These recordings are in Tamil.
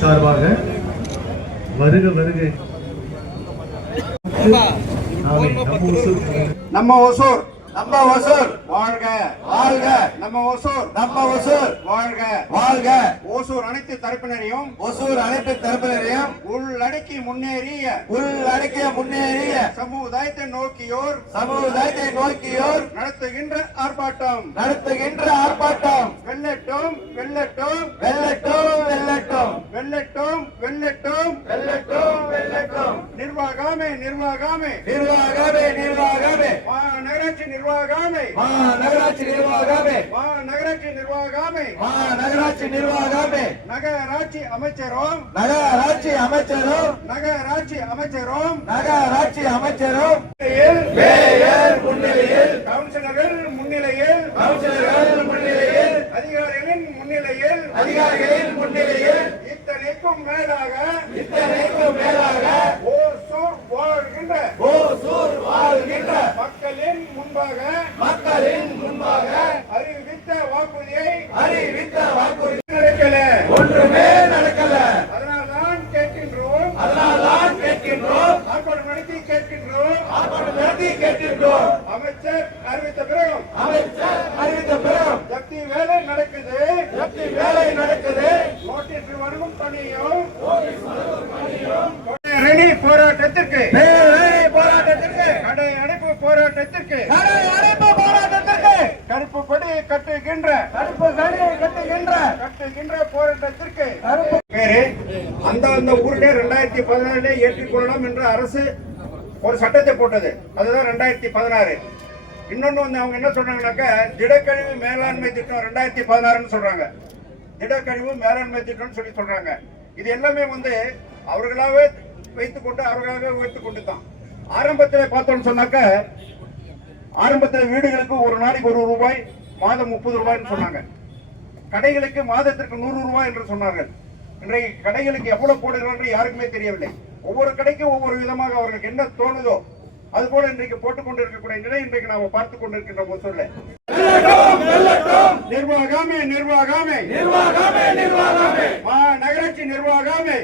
சார்பாக வருக வருகை. நம்ம ஒசூர் நம்ம ஒசூர் வாழ்க வாழ்க. நம்ம ஒசூர் நம்ம ஒசூர் வாழ்க வாழ்க. ஒசூர் அனைத்து தரப்பினரையும் உள்ளடக்கி முன்னேறிய சமுதாயத்தை நோக்கியோர் நடத்துகின்ற ஆர்ப்பாட்டம் வெல்லட்டும் வெல்லட்டும் வெல்லட்டும் வெல்லட்டும் வெல்லட்டும் வெல்லட்டும் வெல்லட்டும் வெல்லட்டும். நிர்வாகமே நகராட்சி நிர்வாகமே நகராட்சி அமைச்சரும் கவுன்சிலர்கள் முன்னிலையில் அதிகாரிகளின் முன்னிலையில் இத்தனைக்கும் மேலாக ஓசூர் வாழ்கின்ற மக்களின் முன்பாக அறிவித்த வாக்குறுதியை நடக்கல, ஒன்றுமே நடக்கல. அதனால்தான் கேட்கின்றோம் ஆர்ப்பாட்டம் நடத்தி கேட்கின்றோம். அமைச்சர் அறிவித்த பிறகும் ஜப்தி வேலை நடக்குது. நோட்டீஸ் வழங்கும் பணியும் போராட்டத்திற்கு கடை அடைப்பு போராட்டத்திற்கு கருப்பு கொடி கட்டுகின்ற போராட்டத்திற்கு பேரு அந்த ஊரிலே 2016 ஏற்றுக்கொள்ளலாம் என்று அரசு ஒரு சட்டத்தை போட்டது. அதுதான் 2016. இன்னொன்னு வந்து அவங்க என்ன சொல்றாங்கன்னாக்க திடக்கழிவு மேலாண்மை திட்டம் 2016 சொல்றாங்க. திடக்கழிவு மேலாண்மை திட்டம் சொல்றாங்க. இது எல்லாமே வந்து அவர்களாகவே வைத்துக்கொண்டு தான். ஆரம்பத்தில் பார்த்தோம்னு சொன்னாக்க ஆரம்பத்தில் வீடுகளுக்கு ஒரு நாளைக்கு 1 ரூபாய், மாதம் 30 ரூபாய்னு சொன்னாங்க. கடைகளுக்கு மாதத்திற்கு 100 ரூபாய் என்று சொன்னார்கள். இன்றைக்கு கடைகளுக்கு எவ்வளவு போடுகிறார்கள் என்று யாருக்குமே தெரியவில்லை. ஒவ்வொரு கடைக்கும் ஒவ்வொரு விதமாக அவர்களுக்கு என்ன தோணுதோ அது போல இன்றைக்கு போட்டுக் கொண்டிருக்கக்கூடிய நிலை இன்றைக்கு நாம பார்த்துக் கொண்டிருக்கின்ற ஒசூர்ல. நிர்வாகமே நகராட்சி நிர்வாகமே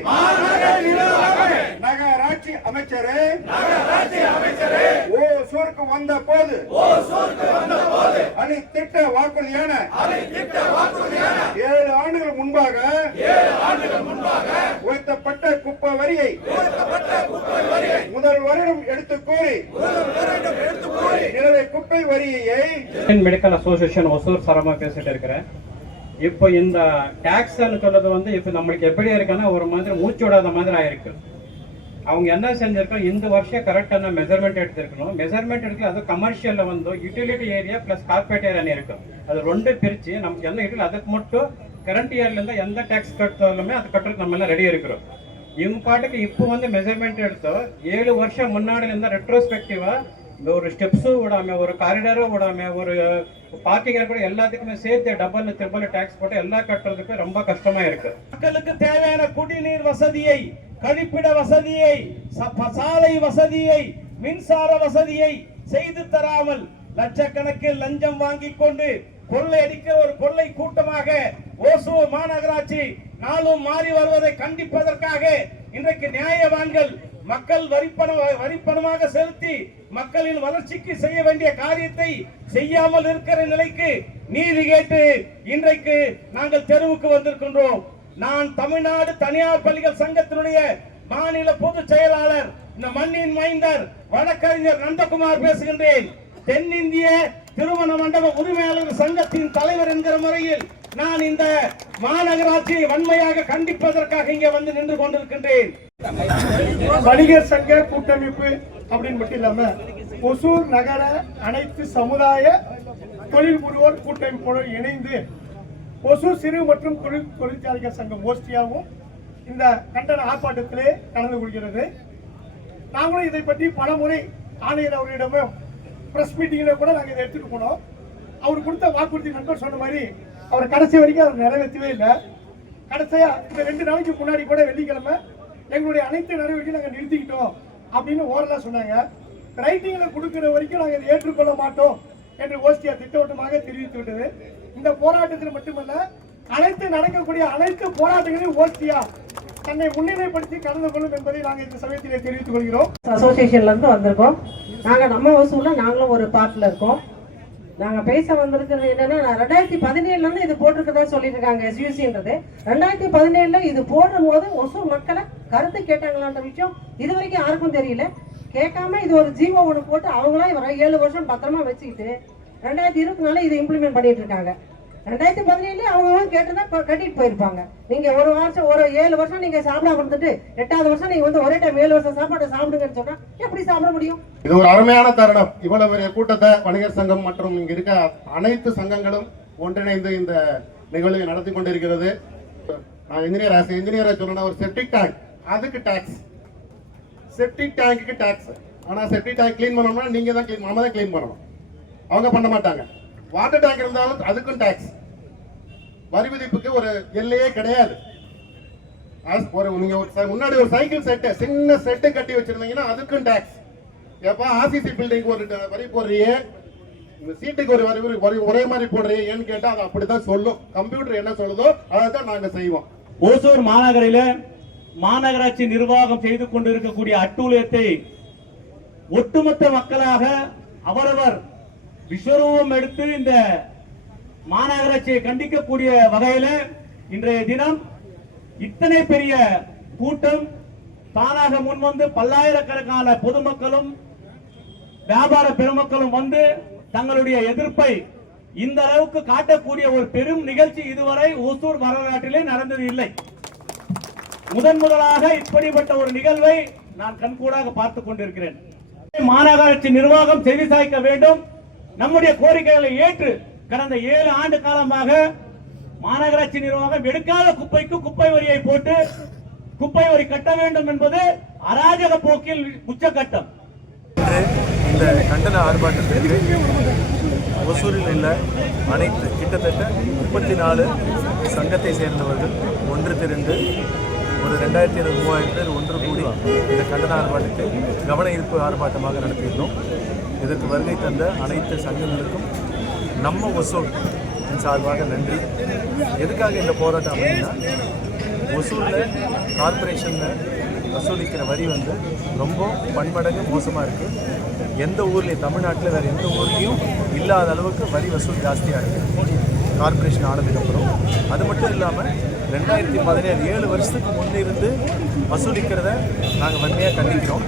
நகராட்சி அமைச்சரே ஓசூருக்கு வந்த போது அளித்திட்ட வாக்குறுதியான 7 ஆண்டுகள் முன்பாக உயர்த்தப்பட்ட குப்பை வரியை முதல் வருடம் எடுத்துக் கூறி நிலவை குப்பை வரியை மெடிக்கல் அசோசியேஷன் ஒசூர் சார்பாக பேசிட்டு இருக்கிறேன். இப்போ இந்த டாக்ஸ்ன்னு சொல்றது வந்து இப்போ நம்மளுக்கு எப்படி இருக்குன்னா ஒரு மாதிரி மூச்சு விடாத மாதிரி ஆயிருக்கு. அவங்க என்ன செஞ்சிருக்கோம், இந்த வருஷம் கரெக்டான மெஷர்மெண்ட் எடுத்திருக்கணும். மெஷர்மெண்ட் எடுத்து அது கமர்ஷியல்ல வந்து utility area plus corporate area இருக்கும். அது 2 பிரிச்சு நமக்கு என்ன இருக்கு அதுக்கு மட்டும் கரண்ட் இயர்ல இருந்து எந்த டாக்ஸ் கட்டாலுமே அது கட்டுறதுக்கு நம்ம எல்லாம் ரெடி இருக்கிறோம். இவங்க பாட்டுக்கு இப்போ வந்து மெஷர்மெண்ட் எடுத்தோம் 7 வருஷம் முன்னாடி இருந்தால் ரெட்ரோஸ்பெக்டிவா ஒரு ஸ்டெப்ஸும் விடாம, ஒரு காரிடாரும் விடாம, ஒரு பார்க்கிங் கூட எல்லாத்துக்குமே சேர்த்து டபுள் ட்ரிபிள் டாக்ஸ் போட்டு எல்லாம் கட்டுறதுக்கு ரொம்ப கஷ்டமா இருக்கு. மக்களுக்கு தேவையான குடிநீர் வசதியை, கழிப்பிட வசதியை, சாலை வசதியை, மின்சார வசதியை செய்து தராமல் லட்சக்கணக்கில் லஞ்சம் வாங்கி கொண்டு கொள்ளையடிக்கிற ஒரு கொள்ளை கூட்டமாக ஓசூர் மாநகராட்சி நாளும் மாறி வருவதை கண்டிப்பதற்காக இன்றைக்கு நியாயவான்கள் மக்கள் வரிப்பணமாக செலுத்தி மக்களின் வளர்ச்சிக்கு செய்ய வேண்டிய காரியத்தை செய்யாமல் இருக்கிற நிலைக்கு நீதி கேட்டு இன்றைக்கு நாங்கள் தெருவுக்கு வந்திருக்கின்றோம். நான் தமிழ்நாடு தனியார் பள்ளிகள் சங்கத்தினுடைய மாநில பொதுச் செயலாளர், இந்த மண்ணின் மைந்தர் வழக்கறிஞர் நந்தகுமார் பேசுகின்றேன். தென்னிந்திய திருமண மண்டப உரிமையாளர் சங்கத்தின் தலைவர் என்கிற முறையில் நான் இந்த மாநகராட்சியை வன்மையாக கண்டிப்பதற்காக இங்கே வந்து நின்று கொண்டிருக்கின்றேன். வணிகர் சங்க கூட்டமைப்பு அப்படின்னு மட்டும் இல்லாம ஒசூர் நகர அனைத்து சமுதாய தொழில் முனைவோர் கூட்டமைப்போடு இணைந்து ஒசூர் சிறு மற்றும் தொழிற்சாலைகள் சங்கம் ஓஸ்டியாவும் இந்த கண்டன ஆர்ப்பாட்டத்திலே கலந்து கொள்கிறது. நாங்களும் இதை பற்றி பல முறை ஆணையர் அவர்களிடமும் பிரஸ் மீட்டிங்ல கூட நாங்கள் இதை எடுத்துட்டு போனோம். அவர் கொடுத்த வாக்குறுதி நண்பர் சொன்ன மாதிரி அவர் கடைசி வரைக்கும் அவர் நிறைவேற்றவே இல்லை. கடைசியா இந்த 2 நாளைக்கு முன்னாடி கூட வெள்ளிக்கிழமை எங்களுடைய அனைத்து நடவடிக்கையும் நாங்கள் நிறுத்திக்கிட்டோம் அப்படின்னு ஓரலா சொன்னாங்க. ரைட்டிங்ல கொடுக்கிற வரைக்கும் நாங்கள் இதை ஏற்றுக்கொள்ள மாட்டோம் என்று ஓஸ்டிஆர் திட்டவட்டமாக தெரிவித்து விட்டது. இந்த போராட்டத்தில் மட்டுமல்ல, அனைத்து நடக்கக்கூடிய அனைத்து போராட்டங்களையும் ஓஸ்டிஆர் தன்னை முன்னிலைப்படுத்தி கலந்து கொள்ளும் என்பதை நாங்கள் இந்த சமயத்திலே தெரிவித்துக் கொள்கிறோம். அசோசியேஷன்ல இருந்து வந்திருக்கோம். நாங்க நம்ம வசூல்ல நாங்களும் ஒரு பார்ட்ல இருக்கோம். நாங்க பேச வந்திருக்கிறது என்னன்னா, 2017 இருந்து இது போட்டிருக்கதா சொல்லிட்டு இருக்காங்க. SUC-ன்றது 2017 இது போடும் போது ஒசூர் மக்களை கருத்து கேட்டாங்களான்ற விஷயம் இது வரைக்கும் யாருக்கும் தெரியல. கேட்காம இது ஒரு ஜீவோ ஒன்று போட்டு அவங்களா 7 வருஷம் பத்திரமா வச்சுக்கிட்டு 2024 இது இம்ப்ளிமெண்ட் பண்ணிட்டு இருக்காங்க. 2017 அவங்க கேட்டுதான் கட்டிட்டு போயிருப்பாங்க. நீங்க ஒரு 7 வருஷம் நீங்க சாப்பிடாம இருந்துட்டு 8வது வருஷம் நீங்க ஒரே டைம் 7 வருஷம் சாப்பாடு சாப்பிடுங்கன்னு சொன்னா எப்படி சாப்பிட முடியும்? இது ஒரு அருமையான தருணம். இவ்வளவு பெரிய கூட்டத்தை வணிகர் சங்கம் மற்றும் இங்க இருக்க அனைத்து சங்கங்களும் ஒன்றிணைந்து இந்த நிகழ்வை நடத்தி கொண்டிருக்கிறது. நான் இன்ஜினியரா சொல்லணும், ஒரு செப்டிக் டேங்க் அதுக்கு டாக்ஸ், செப்டிக் டேங்க்கு டாக்ஸ். ஆனா செப்டிக் டேங்க் கிளீன் பண்ணணும்னா நீங்க தான் நம்ம தான் கிளீன் பண்ணணும், அவங்க பண்ண மாட்டாங்க. வாட்டர் டேங்க் இருந்தாலும் அதுக்கும் டாக்ஸ். வரி விதிப்புக்கு ஒரு எல்லையே கிடையாது. நீங்க முன்னாடி ஒரு சைக்கிள் செட்டு, சின்ன செட்டு கட்டி வச்சிருந்தீங்கன்னா அதுக்கும் டாக்ஸ். எப்ப ஆர்சிசி பில்டிங் ஒரு வரி போடுறியே, இந்த சீட்டுக்கு ஒரு வரி ஒரே மாதிரி போடுறியே ஏன்னு கேட்டா அது அப்படித்தான் சொல்லும். கம்ப்யூட்டர் என்ன சொல்லுதோ அதை தான் நாங்க செய்வோம். ஓசூர் மாநகரில மாநகராட்சி நிர்வாகம் செய்து கொண்டிருக்கக்கூடிய அட்டூழியத்தை ஒட்டுமொத்த மக்களாக அவரவர் விஸ்வரூபம் எடுத்து இந்த மாநகராட்சியை கண்டிக்கக்கூடிய வகையில இன்றைய தினம் இத்தனை பெரிய கூட்டம் தானாக முன்வந்து பல்லாயிரக்கணக்கான பொதுமக்களும் வியாபார பெருமக்களும் வந்து தங்களுடைய எதிர்ப்பை இந்த அளவுக்கு காட்டக்கூடிய ஒரு பெரும் நிகழ்ச்சி இதுவரை ஓசூர் வரலாற்றிலே நடந்தது இல்லை. முதலாக இப்படிப்பட்ட ஒரு நிகழ்வை நான் கண்கூடாக பார்த்துக் கொண்டிருக்கிறேன். மாநகராட்சி நிர்வாகம் செவிசாய்க்க வேண்டும். நம்முடைய கோரிக்கைகளை ஏற்று கடந்த 7 ஆண்டு காலமாக மாநகராட்சி நிர்வாகம் எடுக்காத குப்பைக்கு குப்பை வரியை போட்டு குப்பை வரி கட்ட வேண்டும் என்பது அராஜக போக்கில் உச்சகட்டம். இந்த கண்டன ஆர்ப்பாட்டத்திற்கு ஒசூரில் உள்ள அனைத்து கிட்டத்தட்ட 34 சங்கத்தை சேர்ந்தவர்கள் ஒன்று திரண்டு ஒரு 2700-3000 பேர் ஒன்று கூடி இந்த கண்டன ஆர்ப்பாட்டத்தை கவன ஈர்ப்பு ஆர்ப்பாட்டமாக நடத்தியிருந்தோம். இதற்கு வருகை தந்த அனைத்து சங்கங்களுக்கும் நம்ம ஒசூர் சார்பாக நன்றி. எதுக்காக இந்த போராட்டம் அப்படின்னா, ஒசூரில் கார்பரேஷனில் வசூலிக்கிற வரி ரொம்ப பன்மடங்கு மோசமாக இருக்குது. எந்த ஊர்லேயும் தமிழ்நாட்டில் வேறு எந்த ஊர்லேயும் இல்லாத அளவுக்கு வரி வசூல் ஜாஸ்தியாக இருக்குது கார்பரேஷன் ஆனதுக்கப்புறம். அது மட்டும் இல்லாமல் 2017 7 வருஷத்துக்கு முன்னிருந்து வசூலிக்கிறத நாங்கள் வன்மையாக கண்டிக்கிறோம்.